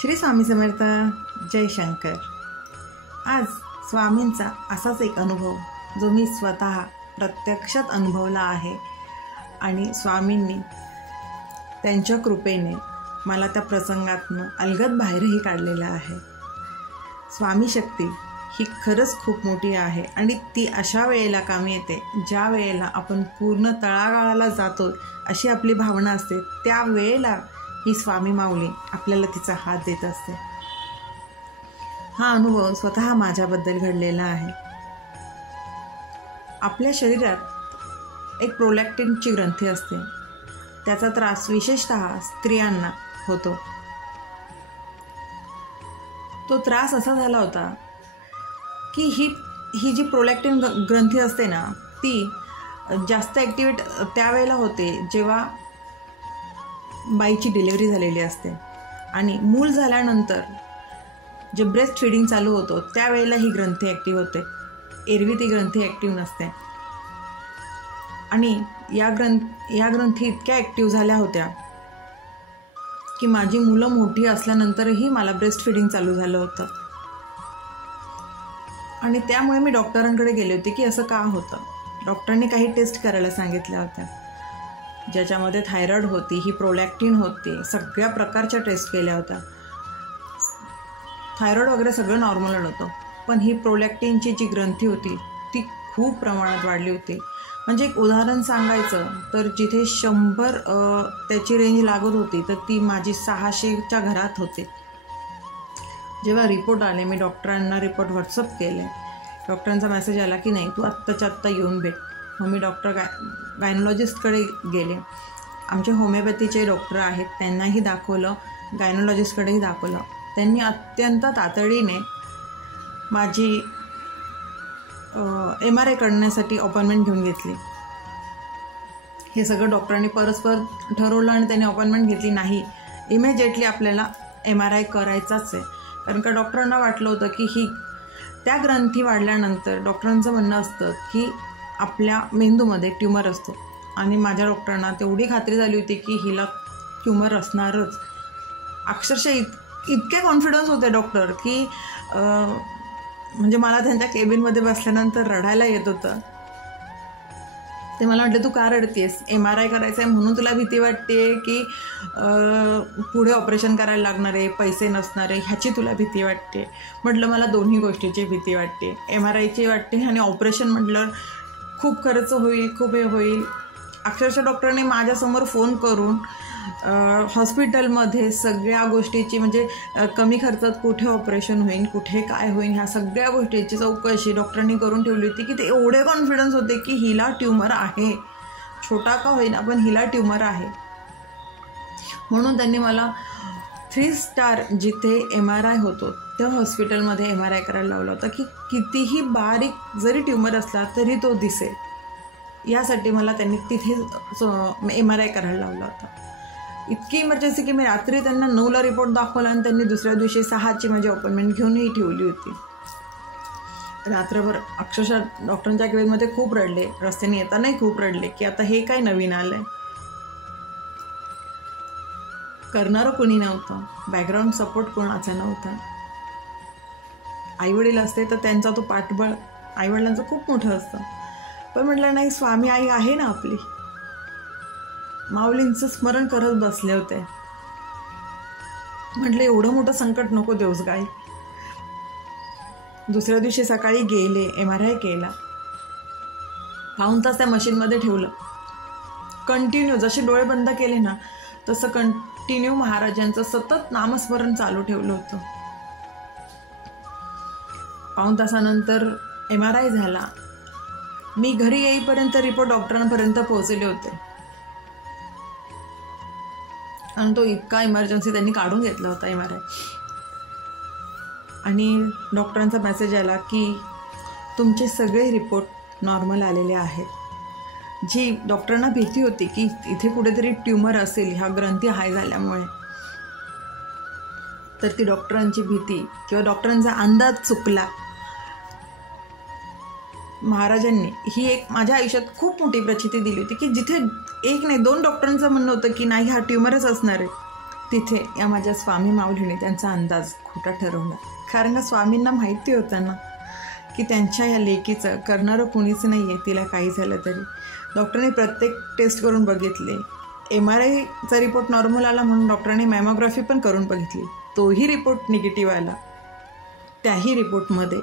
श्री स्वामी समर्थ. जय शंकर. आज स्वामींचा असाच एक अनुभव जो मी स्वतः प्रत्यक्षात अनुभवला आहे आणि स्वामींनी त्यांच्या कृपेने मला त्या प्रसंगातून अलगद बाहेरही काढलेला आहे. स्वामी शक्ती ही खरंच खूप मोठी आहे आणि ती अशा वेळेला कामी येते ज्या वेळेला आपण पूर्ण तळागाळाला जातो अशी आपली भावना असते. त्या वेळेला ही स्वामी माऊली आपल्याला तिचा हात देत असते. हा अनुभव स्वतः माझ्याबद्दल घडलेला आहे. आपल्या शरीरात एक प्रोलॅक्टिनची ग्रंथी असते. त्याचा त्रास विशेषतः स्त्रियांना होतो. तो त्रास असा झाला होता की ही जी प्रोलॅक्टिन ग्रंथी असते ना, ती जास्त ॲक्टिवेट त्यावेळेला होते जेव्हा बाईची डिलिव्हरी झालेली असते आणि मूल झाल्यानंतर जे ब्रेस्ट फीडिंग चालू होतो त्यावेळेला ही ग्रंथी ॲक्टिव्ह होते. एरवी ती ग्रंथी ॲक्टिव्ह नसते. आणि या ग्रंथी इतक्या ॲक्टिव्ह झाल्या होत्या की माझी मुलं मोठी असल्यानंतरही मला ब्रेस्ट फीडिंग चालू झालं होतं. आणि त्यामुळे मी डॉक्टरांकडे गेले होते की असं का होतं. डॉक्टरांनी काही टेस्ट करायला सांगितल्या होत्या ज्याच्यामध्ये थायरॉइड होती, ही प्रोलॅक्टिन होती, सगळ्या प्रकारच्या टेस्ट केल्या होत्या. थायरॉइड वगैरे सगळं नॉर्मल होतं, पण ही प्रोलॅक्टिनची जी ग्रंथी होती ती खूप प्रमाणात वाढली होती. म्हणजे एक उदाहरण सांगायचं तर जिथे 100 त्याची रेंज लागत होती तर ती माझी 600च्या घरात होते. जेव्हा रिपोर्ट आले, मी डॉक्टरांना रिपोर्ट व्हॉट्सअप केले. डॉक्टरांचा मेसेज आला की नाही, तू आत्ताच्या आत्ता येऊन भेट. मग मी गायनॉलॉजिस्टकडे गेले. आमचे होमिओपॅथीचे डॉक्टर आहेत, त्यांनाही दाखवलं, गायनॉलॉजिस्टकडेही दाखवलं. त्यांनी अत्यंत तातडीने माझी MRI करण्यासाठी अपॉइंटमेंट घेऊन घेतली. हे सगळं डॉक्टरांनी परस्पर ठरवलं आणि त्यांनी अपॉइंटमेंट घेतली. नाही, इमिजिएटली आपल्याला MRI करायचाच आहे. कारण का डॉक्टरांना वाटलं होतं की त्या ग्रंथी वाढल्यानंतर डॉक्टरांचं म्हणणं असतं की आपल्या मेंदूमध्ये ट्यूमर असतो. आणि माझ्या डॉक्टरांना तेवढी खात्री झाली होती की हिला ट्यूमर असणारच. अक्षरशः इतके कॉन्फिडन्स होते डॉक्टर की म्हणजे मला त्यांच्या केबिनमध्ये बसल्यानंतर रडायला येत होतं. ते मला म्हटले, तू का रडतेस? MRI करायचं आहे म्हणून तुला भीती वाटते की पुढे ऑपरेशन करायला लागणार आहे, पैसे नसणार आहे, ह्याची तुला भीती वाटते? म्हटलं, मला दोन्ही गोष्टीची भीती वाटते. MRIची वाटते आणि ऑपरेशन म्हटलं खूप खर्च होईल, खूप हे होईल. अक्षरशः डॉक्टरने माझ्यासमोर फोन करून हॉस्पिटलमध्ये सगळ्या गोष्टीची म्हणजे कमी खर्चात कुठे ऑपरेशन होईल, कुठे काय होईल, ह्या सगळ्या गोष्टीची चौकशी डॉक्टरांनी करून ठेवली होती की ते एवढे कॉन्फिडन्स होते की हिला ट्यूमर आहे, छोटा का होईना पण हिला ट्यूमर आहे. म्हणून त्यांनी मला 3 स्टार जिथे MRI होतो त्या हॉस्पिटलमध्ये MRI करायला लावला होता की कितीही बारीक जरी ट्यूमर असला तरी तो दिसेल. यासाठी मला त्यांनी तिथे MRI करायला लावला होता. इतकी इमर्जन्सी की मी रात्री त्यांना 9ला रिपोर्ट दाखवला आणि त्यांनी दुसऱ्या दिवशी 6ची माझी अपॉइंटमेंट घेऊनही ठेवली होती. रात्रभर अक्षरशः डॉक्टरांच्या केबिनमध्ये खूप रडले. रस्त्याने येतानाही खूप रडले की आता हे काय नवीन आलं आहे. करणारं कोणी नव्हतं, बॅकग्राऊंड सपोर्ट कोणाचा नव्हता. आईवडील असते तर त्यांचा तो पाठबळ आईवडिलांचं खूप मोठं असतं. पण म्हटलं नाही, स्वामी आई आहे ना आपली. माऊलींचं स्मरण करत बसले होते. म्हटलं एवढं मोठं संकट नको देऊस गाई. दुसऱ्या दिवशी सकाळी गेले, MRI केला. 5 तास त्या मशीनमध्ये ठेवलं. कंटिन्यू जसे डोळे बंद केले ना तसं कंटिन्यू महाराजांचं सतत नामस्मरण चालू ठेवलं होतं. 5 तासानंतर MRI झाला. मी घरी येईपर्यंत रिपोर्ट डॉक्टरांपर्यंत पोहोचले होते आणि तो इतका इमर्जन्सी त्यांनी काढून घेतला होता MRI. आणि डॉक्टरांचा मेसेज आला की तुमचे सगळे रिपोर्ट नॉर्मल आलेले आहेत. जी डॉक्टरांना भीती होती की इथे कुठेतरी ट्यूमर असेल ह्या ग्रंथी हाय झाल्यामुळे, तर ती डॉक्टरांची भीती किंवा डॉक्टरांचा अंदाज चुकला. महाराजांनी ही एक माझ्या आयुष्यात खूप मोठी प्रचिती दिली होती की जिथे 1 नाही 2 डॉक्टरांचं म्हणणं होतं की नाही हा ट्यूमरच असणार आहे, तिथे या माझ्या स्वामी माऊलीने त्यांचा अंदाज खोटा ठरवला. कारण का स्वामींना माहिती होतं ना की त्यांच्या या लेकीचं करणारं कुणीच नाही आहे. तिला काही झालं तरी डॉक्टरने प्रत्येक टेस्ट करून बघितले. MRIचा रिपोर्ट नॉर्मल आला म्हणून डॉक्टरांनी मॅमोग्राफी पण करून बघितली. तोही रिपोर्ट निगेटिव्ह आला. त्याही रिपोर्टमध्ये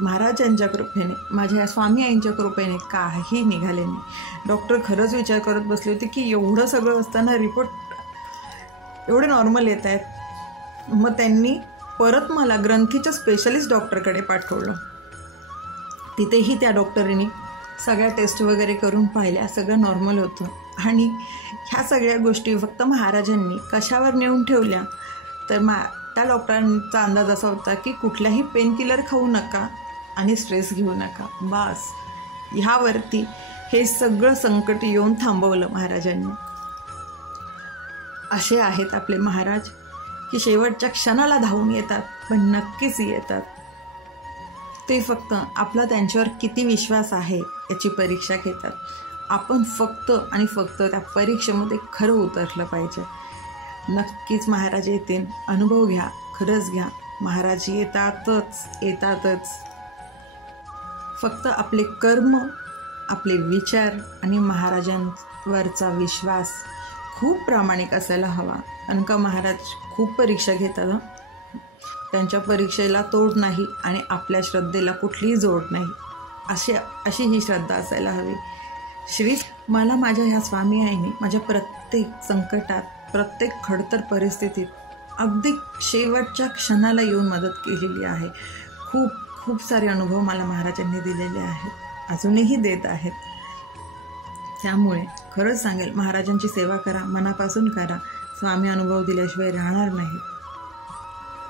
महाराजांच्या कृपेने, माझ्या स्वामी आईंच्या कृपेने काही निघाले नाही. डॉक्टर खरंच विचार करत बसले होते की एवढं सगळं असताना रिपोर्ट एवढे नॉर्मल येत आहेत. मग त्यांनी परत मला ग्रंथीच्या स्पेशलिस्ट डॉक्टरकडे पाठवलं. तिथेही त्या डॉक्टरीने सगळ्या टेस्ट वगैरे करून पाहिल्या. सगळं नॉर्मल होतं. आणि ह्या सगळ्या गोष्टी फक्त महाराजांनी कशावर नेऊन ठेवल्या तर त्या डॉक्टरांचा अंदाज असा होता की कुठल्याही पेनकिलर खाऊ नका आणि स्ट्रेस घेऊ नका. बस ह्यावरती हे सगळं संकट येऊन थांबवलं महाराजांनी. असे आहेत आपले महाराज की शेवटच्या क्षणाला धावून येतात, पण नक्कीच येतात. ते फक्त आपला त्यांच्यावर किती विश्वास आहे याची परीक्षा घेतात. आपण फक्त आणि फक्त त्या परीक्षेमध्ये खरं उतरलं पाहिजे. नक्कीच महाराज येतील. अनुभव घ्या, खरंच घ्या. महाराज येतातच. फक्त आपले कर्म, आपले विचार आणि महाराजांवरचा विश्वास खूप प्रामाणिक असायला हवा. कारण का महाराज खूप परीक्षा घेतात. त्यांच्या परीक्षेला तोड नाही आणि आपल्या श्रद्धेला कुठलीही जोड नाही. अशी ही श्रद्धा असायला हवी. मला माझ्या ह्या स्वामी आईने माझ्या प्रत्येक संकटात, प्रत्येक खडतर परिस्थितीत अगदी शेवटच्या क्षणाला येऊन मदत केलेली आहे. खूप सारे अनुभव मला महाराजांनी दिलेले आहेत, अजूनही देत आहेत. त्यामुळे खरंच सांगेल, महाराजांची सेवा करा, मनापासून करा. स्वामी अनुभव दिल्याशिवाय राहणार नाही.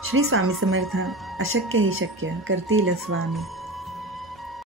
श्री स्वामी समर्थ. अशक्य ही शक्य करतील स्वामी.